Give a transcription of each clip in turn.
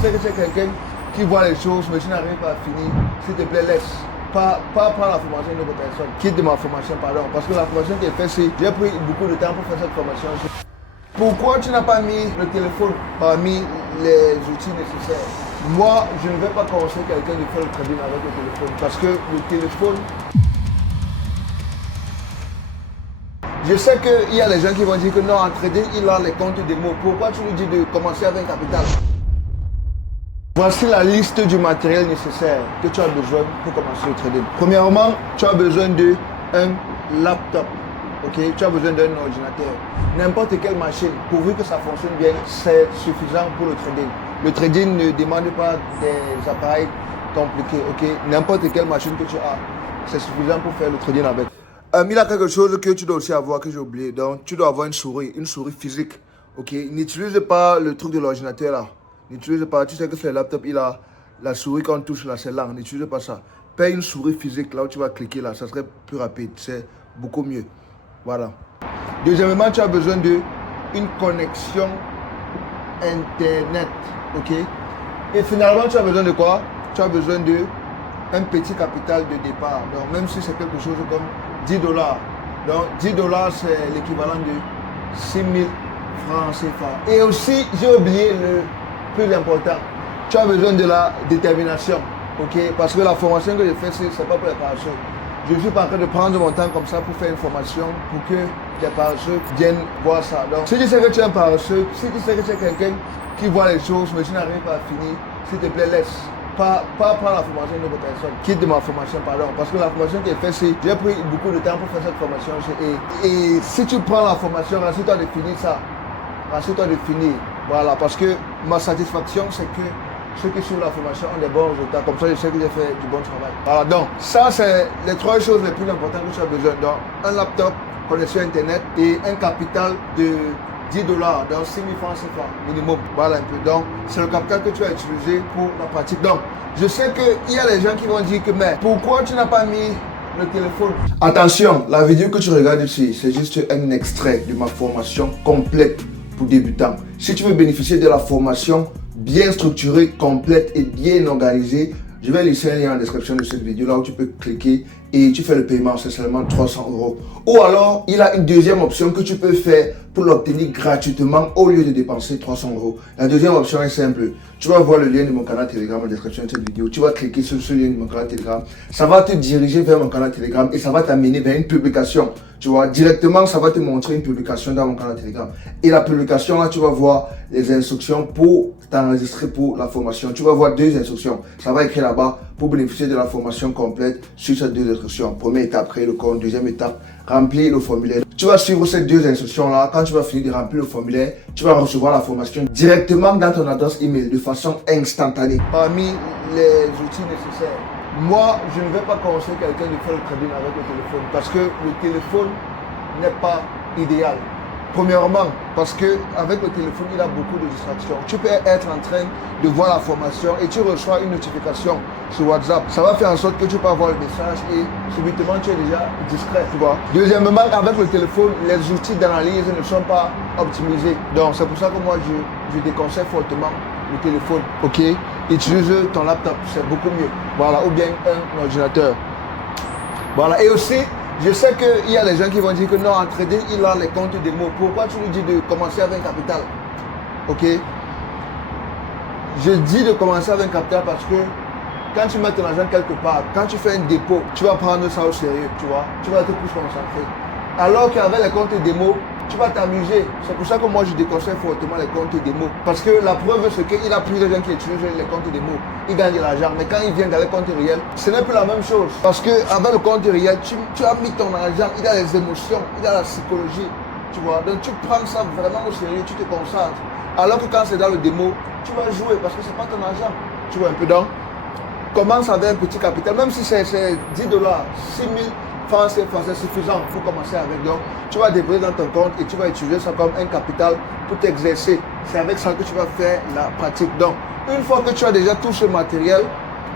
sais que c'est quelqu'un qui voit les choses, mais tu n'arrives pas à finir, s'il te plaît, laisse. Pas prendre la formation d'une autre personne. Quitte de ma formation, pardon. Parce que la formation qui est faite, c'est j'ai pris beaucoup de temps pour faire cette formation. Pourquoi tu n'as pas mis le téléphone parmi les outils nécessaires? Moi, je ne vais pas conseiller quelqu'un de faire le trading avec le téléphone. Parce que le téléphone... Je sais qu'il y a des gens qui vont dire que non, en trading, il a les comptes démo. Pourquoi tu lui dis de commencer avec un capital? Voici la liste du matériel nécessaire que tu as besoin pour commencer le trading. Premièrement, tu as besoin d'un laptop. Okay? Tu as besoin d'un ordinateur. N'importe quelle machine, pourvu que ça fonctionne bien, c'est suffisant pour le trading. Le trading ne demande pas des appareils compliqués. Okay? N'importe quelle machine que tu as, c'est suffisant pour faire le trading avec. Il y a quelque chose que tu dois aussi avoir, que j'ai oublié. Donc, tu dois avoir une souris physique. Okay? N'utilise pas le truc de l'ordinateur là. N'utilise pas, tu sais que sur le laptop, il a la souris qu'on touche là, c'est lent. N'utilise pas ça. Paye une souris physique là où tu vas cliquer là, ça serait plus rapide. C'est beaucoup mieux. Voilà. Deuxièmement, tu as besoin d'une connexion Internet. Ok? Et finalement, tu as besoin de quoi? Tu as besoin d'un petit capital de départ. Donc, même si c'est quelque chose comme $10. Donc, $10, c'est l'équivalent de 6 000 francs CFA. Et aussi, j'ai oublié le plus important, tu as besoin de la détermination, ok? Parce que la formation que je fais, c'est pas pour les paresseux. Je ne suis pas en train de prendre mon temps comme ça pour faire une formation pour que les paresseux viennent voir ça. Donc, si tu sais que tu es un paresseux, si tu sais que tu es quelqu'un qui voit les choses, mais tu n'arrives pas à finir, s'il te plaît, laisse. Pas prendre la formation d'une autre personne. Quitte de ma formation, pardon. Parce que la formation qui est faite, c'est j'ai pris beaucoup de temps pour faire cette formation. Et si tu prends la formation, rassure-toi de finir ça. Rassure-toi de finir. Voilà, parce que ma satisfaction, c'est que ceux qui suivent la formation ont des bons résultats. Comme ça, je sais que j'ai fait du bon travail. Voilà, donc, ça, c'est les trois choses les plus importantes que tu as besoin. Donc, un laptop, connexion Internet et un capital de $10, donc 6 000 francs CFA minimum. Voilà un peu. Donc, c'est le capital que tu vas utiliser pour la pratique. Donc, je sais qu'il y a des gens qui vont dire que, mais pourquoi tu n'as pas mis le téléphone? Attention, la vidéo que tu regardes ici, c'est juste un extrait de ma formation complète pour débutants. Si tu veux bénéficier de la formation bien structurée, complète et bien organisée, je vais laisser un lien en description de cette vidéo là où tu peux cliquer et tu fais le paiement, c'est seulement 300 €. Ou alors, il y a une deuxième option que tu peux faire pour l'obtenir gratuitement au lieu de dépenser 300 €. La deuxième option est simple. Tu vas voir le lien de mon canal Telegram en description de cette vidéo. Tu vas cliquer sur ce lien de mon canal Telegram. Ça va te diriger vers mon canal Telegram et ça va t'amener vers une publication. Tu vois, directement, ça va te montrer une publication dans mon canal Telegram. Et la publication, là, tu vas voir les instructions pour t'enregistrer pour la formation. Tu vas voir deux instructions. Ça va écrire là-bas pour bénéficier de la formation complète sur ces deux instructions. Première étape, créer le compte. Deuxième étape, remplir le formulaire. Tu vas suivre ces deux instructions-là. Quand tu vas finir de remplir le formulaire, tu vas recevoir la formation directement dans ton adresse email de façon instantanée. Parmi les outils nécessaires, moi, je ne vais pas conseiller quelqu'un de faire le trading avec le téléphone parce que le téléphone n'est pas idéal. Premièrement, parce qu'avec le téléphone, il a beaucoup de distractions. Tu peux être en train de voir la formation et tu reçois une notification sur WhatsApp. Ça va faire en sorte que tu peux avoir le message et subitement tu es déjà distrait, tu vois. Deuxièmement, avec le téléphone, les outils d'analyse ne sont pas optimisés. Donc, c'est pour ça que moi, je déconseille fortement le téléphone. Ok, utilise ton laptop, c'est beaucoup mieux. Voilà, ou bien un ordinateur. Voilà, et aussi, je sais qu'il y a des gens qui vont dire que non, en trading, il a les comptes démo. Pourquoi tu lui dis de commencer avec un capital? Ok, je dis de commencer avec un capital parce que quand tu mets ton argent quelque part, quand tu fais un dépôt, tu vas prendre ça au sérieux, tu vois. Tu vas être plus concentré. Alors qu'avec les comptes démo, tu vas t'amuser. C'est pour ça que moi je déconseille fortement les comptes démo. Parce que la preuve c'est qu'il a plusieurs gens qui utilisent les comptes démo. Ils gagnent de l'argent. Mais quand ils viennent dans les comptes réels, ce n'est plus la même chose. Parce qu'avec le compte réel, tu as mis ton argent, il y a les émotions, il y a la psychologie. Tu vois. Donc tu prends ça vraiment au sérieux, tu te concentres. Alors que quand c'est dans le démo, tu vas jouer parce que ce n'est pas ton argent. Tu vois un peu donc. Commence avec un petit capital, même si c'est $10, 6 000 francs, c'est suffisant pour commencer avec. Donc, tu vas déposer dans ton compte et tu vas utiliser ça comme un capital pour t'exercer. C'est avec ça que tu vas faire la pratique. Donc, une fois que tu as déjà tout ce matériel,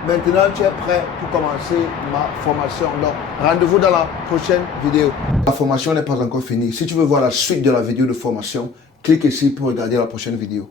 maintenant tu es prêt pour commencer ma formation. Donc, rendez-vous dans la prochaine vidéo. La formation n'est pas encore finie. Si tu veux voir la suite de la vidéo de formation, clique ici pour regarder la prochaine vidéo.